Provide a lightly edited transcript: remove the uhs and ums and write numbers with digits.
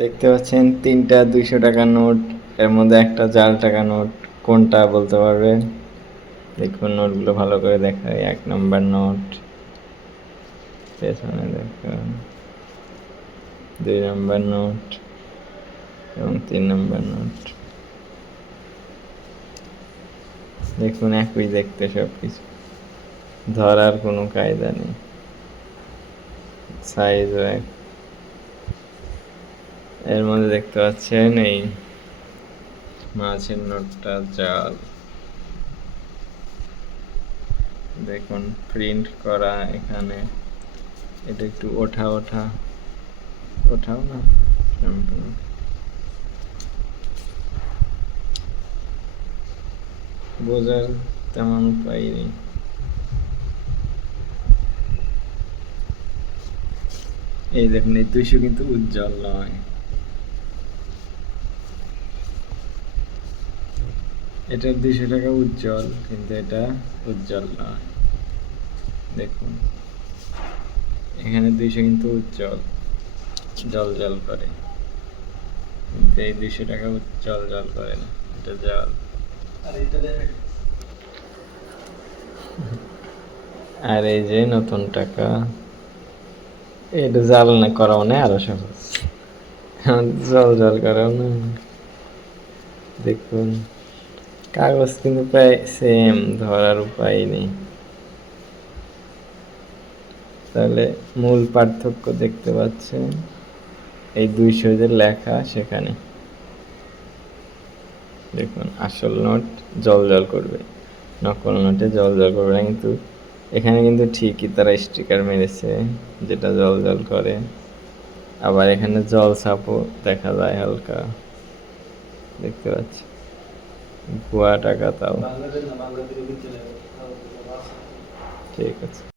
দেখতে পাচ্ছেন 3টা 200 টাকার নোট, এর মধ্যে একটা জাল টাকা নোট। কোনটা বলতে পারবেন? দেখুন নোটগুলো ভালো করে দেখায়। 1 নম্বর নোট, পেছনে দেখুন 2 নম্বর নোট এবং 3 নম্বর নোট। দেখুন একই দেখতে সবকিছু, ধরার কোনো কায়দা নেই, সাইজও এক। এর মধ্যে দেখতে পাচ্ছেন এই মাছের নোটটা জাল। দেখুন প্রিন্ট করা এখানে, এটা একটু ওঠা ওঠা, ওঠাও না সম্পূর্ণ। বোঝার তেমন উপায় নেই। এই দেখুন এই 200 কিন্তু উজ্জ্বল নয়, এটা 200 টাকা উজ্জ্বল, কিন্তু এটা উজ্জ্বল নয়। দেখুন এখানে 200 কিন্তু উজ্জ্বল, জল জল করে, কিন্তু এই 200 টাকা জল জল করে না, এটা জল। আর এই যে নতুন টাকা, এটা জাল না করাও না, আরো সহজ, জল জল করাও না। দেখুন কাগজ কিন্তু প্রায় সেম, ধরার উপায় নেই। তাহলে মূল পার্থক্য দেখতে পাচ্ছেন এই 200 যে লেখা সেখানে। দেখুন আসল নোট জল জল করবে, নকল নোটে জল জল করবে না। কিন্তু এখানে কিন্তু ঠিকই তারা স্টিকার মেরেছে যেটা জল জল করে। আবার এখানে জল ছাপও দেখা যায় হালকা, দেখতে পাচ্ছি। ভুয়া টাকা তাও। ঠিক আছে।